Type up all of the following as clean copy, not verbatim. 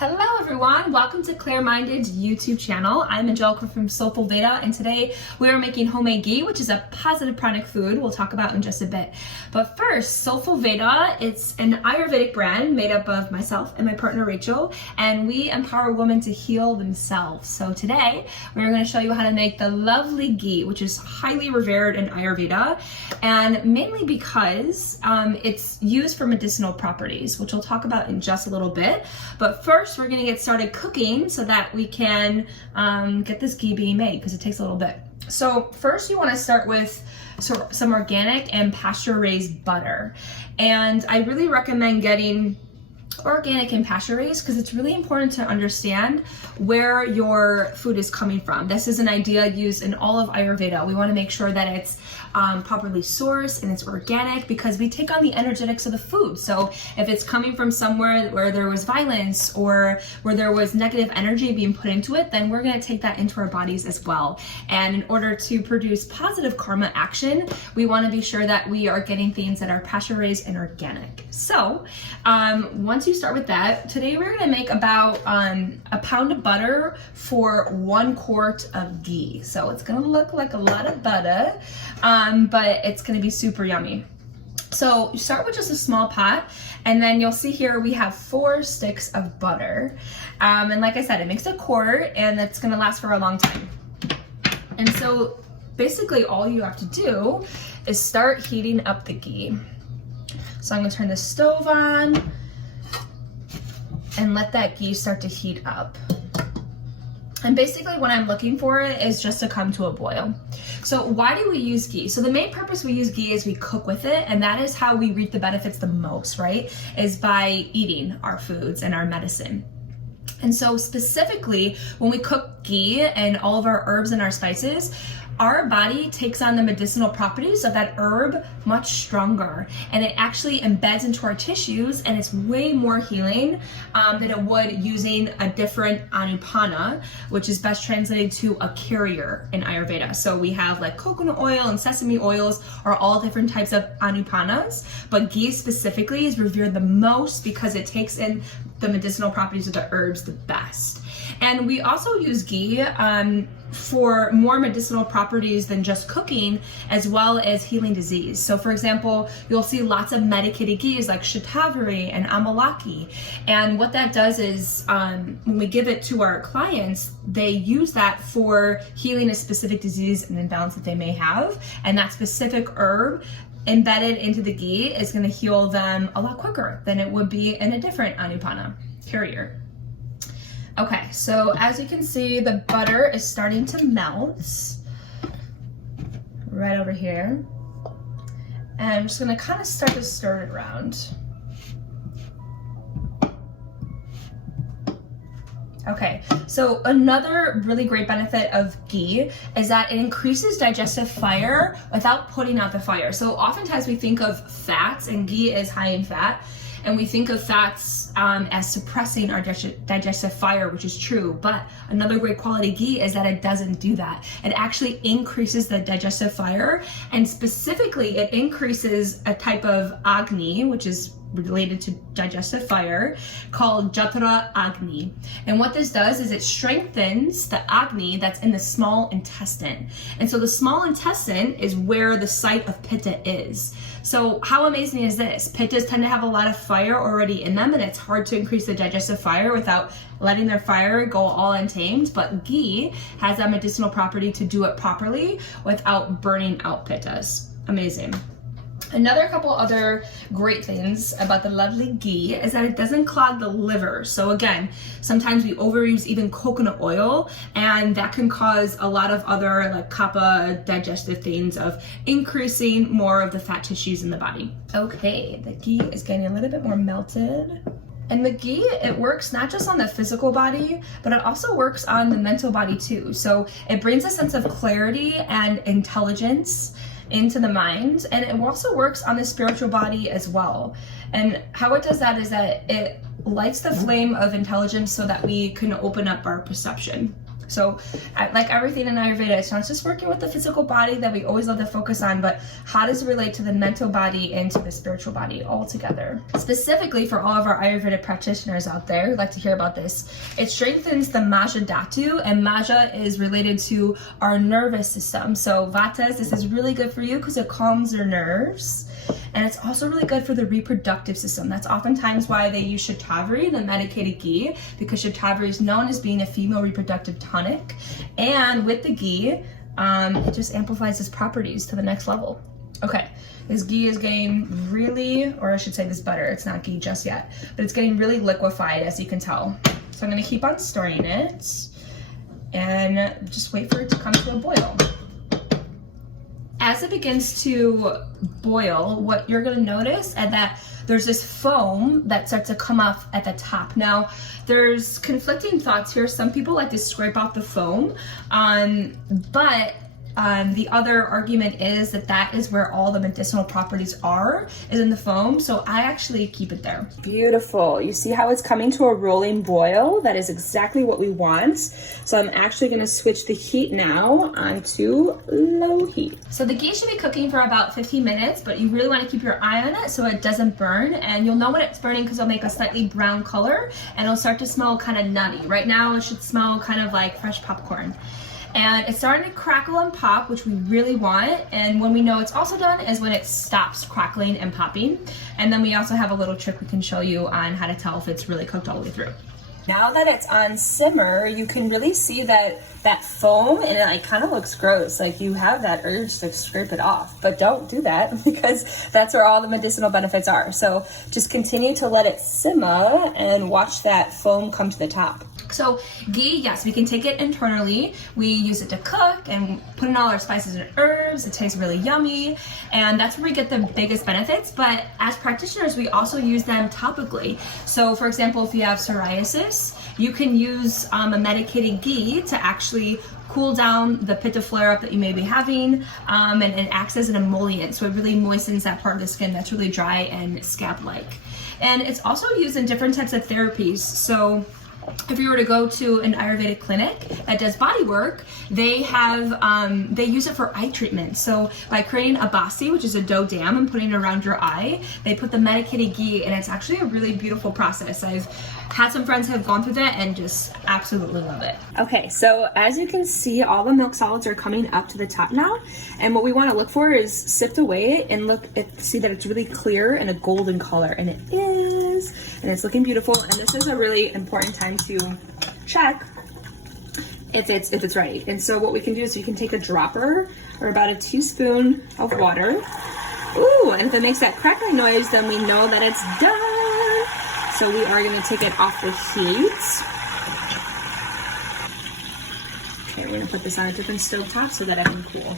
Hello everyone, welcome to Clare Minded's YouTube channel. I'm Angelica from SoulFull Veda, and today we are making homemade ghee, which is a positive pranic food we'll talk about in just a bit. But first, SoulFull Veda, it's an Ayurvedic brand made up of myself and my partner Rachel, and we empower women to heal themselves. So today, we're going to show you how to make the lovely ghee, which is highly revered in Ayurveda, and mainly because it's used for medicinal properties, which we'll talk about in just a little bit. But first, we're going to get started cooking so that we can get this ghee being made, because it takes a little bit. So first you want to start with some organic and pasture raised butter, and I really recommend getting organic and pasture raised because it's really important to understand where your food is coming from. This is an idea used in all of Ayurveda. We want to make sure that it's properly sourced and it's organic, because we take on the energetics of the food. So if it's coming from somewhere where there was violence or where there was negative energy being put into it, then we're going to take that into our bodies as well. And in order to produce positive karma action, we want to be sure that we are getting things that are pasture raised and organic. So once you start with that, today we're going to make about a pound of butter for 1 quart of ghee. So it's going to look like a lot of butter, but it's going to be super yummy. So you start with just a small pot, and then you'll see here we have 4 sticks of butter. And like I said, it makes a quart, and it's going to last for a long time. And so basically all you have to do is start heating up the ghee. So I'm going to turn the stove on and let that ghee start to heat up. And basically what I'm looking for is just to come to a boil. So why do we use ghee? So the main purpose we use ghee is we cook with it, and that is how we reap the benefits the most, right? Is by eating our foods and our medicine. And so specifically when we cook ghee and all of our herbs and our spices, our body takes on the medicinal properties of that herb much stronger, and it actually embeds into our tissues, and it's way more healing than it would using a different anupana, which is best translated to a carrier in Ayurveda. So we have like coconut oil and sesame oils are all different types of anupanas, but ghee specifically is revered the most because it takes in the medicinal properties of the herbs the best. And we also use ghee for more medicinal properties than just cooking, as well as healing disease. So for example, you'll see lots of medicated ghees like shatavari and amalaki. And what that does is when we give it to our clients, they use that for healing a specific disease and imbalance that they may have. And that specific herb embedded into the ghee is going to heal them a lot quicker than it would be in a different anupana carrier. Okay, so as you can see, the butter is starting to melt right over here. And I'm just gonna kind of start to stir it around. Okay, so another really great benefit of ghee is that it increases digestive fire without putting out the fire. So oftentimes we think of fats, and ghee is high in fat, and we think of fats as suppressing our digestive fire, which is true. But another great quality ghee is that it doesn't do that. It actually increases the digestive fire, and specifically it increases a type of agni, which is related to digestive fire, called Jatra Agni. And what this does is it strengthens the agni that's in the small intestine. And so the small intestine is where the site of pitta is. So how amazing is this? Pittas tend to have a lot of fire already in them, and it's hard to increase the digestive fire without letting their fire go all untamed. But ghee has that medicinal property to do it properly without burning out pittas. Amazing. Another couple other great things about the lovely ghee is that it doesn't clog the liver. So again, sometimes we overuse even coconut oil, and that can cause a lot of other like kapha digestive things of increasing more of the fat tissues in the body. Okay, the ghee is getting a little bit more melted. And the ghee, it works not just on the physical body, but it also works on the mental body too. So it brings a sense of clarity and intelligence into the mind, and it also works on the spiritual body as well. And how it does that is that it lights the flame of intelligence so that we can open up our perception. So like everything in Ayurveda, it's not just working with the physical body that we always love to focus on, but how does it relate to the mental body and to the spiritual body all together? Specifically for all of our Ayurvedic practitioners out there who'd like to hear about this, it strengthens the Maja Dhatu, and Maja is related to our nervous system. So Vatas, this is really good for you because it calms your nerves. And it's also really good for the reproductive system. That's oftentimes why they use Shatavari, the medicated ghee, because Shatavari is known as being a female reproductive tonic. And with the ghee, it just amplifies its properties to the next level. Okay, this ghee is getting really, or I should say this butter, it's not ghee just yet, but it's getting really liquefied, as you can tell. So I'm gonna keep on stirring it and just wait for it to come to a boil. As it begins to boil, what you're gonna notice is that there's this foam that starts to come off at the top. Now, there's conflicting thoughts here. Some people like to scrape off the foam, but the other argument is that is where all the medicinal properties is in the foam. So I actually keep it there. Beautiful. You see how it's coming to a rolling boil? That is exactly what we want. So I'm actually going to switch the heat now onto low heat. So the ghee should be cooking for about 15 minutes, but you really want to keep your eye on it so it doesn't burn. And you'll know when it's burning because it'll make a slightly brown color and it'll start to smell kind of nutty. Right now it should smell kind of like fresh popcorn. And it's starting to crackle and pop, which we really want. And when we know it's also done is when it stops crackling and popping. And then we also have a little trick we can show you on how to tell if it's really cooked all the way through. Now that it's on simmer, you can really see that foam, and it like kind of looks gross. Like you have that urge to scrape it off, but don't do that because that's where all the medicinal benefits are. So just continue to let it simmer and watch that foam come to the top. So ghee, yes, we can take it internally. We use it to cook and put in all our spices and herbs. It tastes really yummy, and that's where we get the biggest benefits. But as practitioners, we also use them topically. So for example, if you have psoriasis, you can use a medicated ghee to actually cool down the pitta flare-up that you may be having, and it acts as an emollient. So it really moistens that part of the skin that's really dry and scab-like. And it's also used in different types of therapies. So if you were to go to an Ayurvedic clinic that does body work, they have they use it for eye treatment. So by creating a basi, which is a dough dam, and putting it around your eye, they put the medicated ghee, and it's actually a really beautiful process. I've had some friends have gone through that and just absolutely love it. Okay, so as you can see, all the milk solids are coming up to the top now, and what we want to look for is sift away and see that it's really clear and a golden color, and it is, and it's looking beautiful. And this is a really important time to check if it's ready. And so what we can do is you can take a dropper or about a teaspoon of water. Ooh, and if it makes that crackling noise, then we know that it's done. So we are going to take it off the heat. Okay, we're going to put this on a different stove top so that it can cool.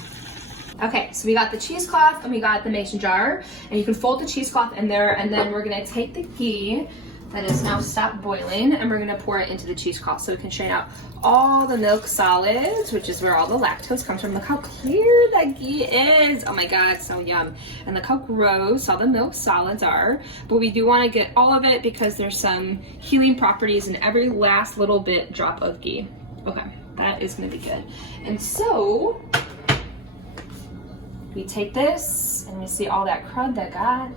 Okay, so we got the cheesecloth and we got the mason jar, and you can fold the cheesecloth in there, and then we're going to take the ghee that is now stopped boiling, and we're going to pour it into the cheesecloth so we can strain out all the milk solids, which is where all the lactose comes from. Look how clear that ghee is. Oh my god, so yum. And look how gross all the milk solids are. But we do want to get all of it because there's some healing properties in every last little bit drop of ghee. Okay, that is going to be good. And so we take this and we see all that crud that got.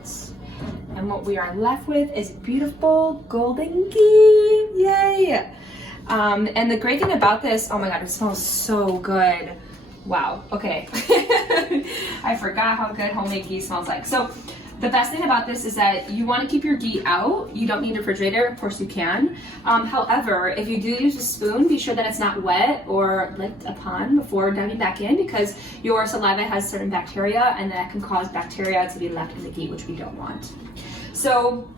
And what we are left with is beautiful golden ghee. Yay! And the great thing about this, oh my god, it smells so good. Wow, okay. I forgot how good homemade ghee smells like. So the best thing about this is that you want to keep your ghee out. You don't need a refrigerator, of course you can. However, if you do use a spoon, be sure that it's not wet or licked upon before diving back in, because your saliva has certain bacteria and that can cause bacteria to be left in the ghee, which we don't want. So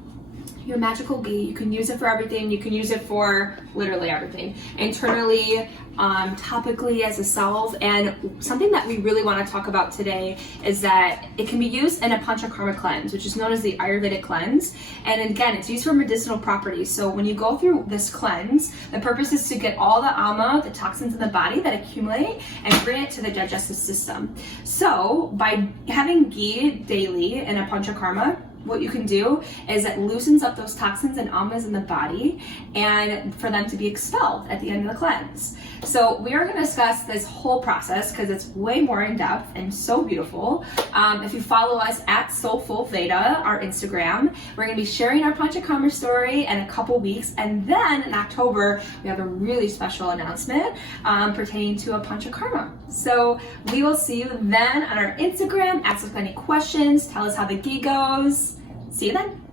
your magical ghee, you can use it for everything. You can use it for literally everything. Internally, topically as a salve. And something that we really want to talk about today is that it can be used in a panchakarma cleanse, which is known as the Ayurvedic cleanse. And again, it's used for medicinal properties. So when you go through this cleanse, the purpose is to get all the ama, the toxins in the body that accumulate, and bring it to the digestive system. So by having ghee daily in a panchakarma, what you can do is it loosens up those toxins and ojas in the body, and for them to be expelled at the end of the cleanse. So we are going to discuss this whole process because it's way more in depth and so beautiful. If you follow us at SoulFull Veda, our Instagram, we're going to be sharing our Panchakarma story in a couple weeks, and then in October we have a really special announcement pertaining to a Panchakarma. So we will see you then on our Instagram. Ask us any questions, tell us how the ghee goes. See you then.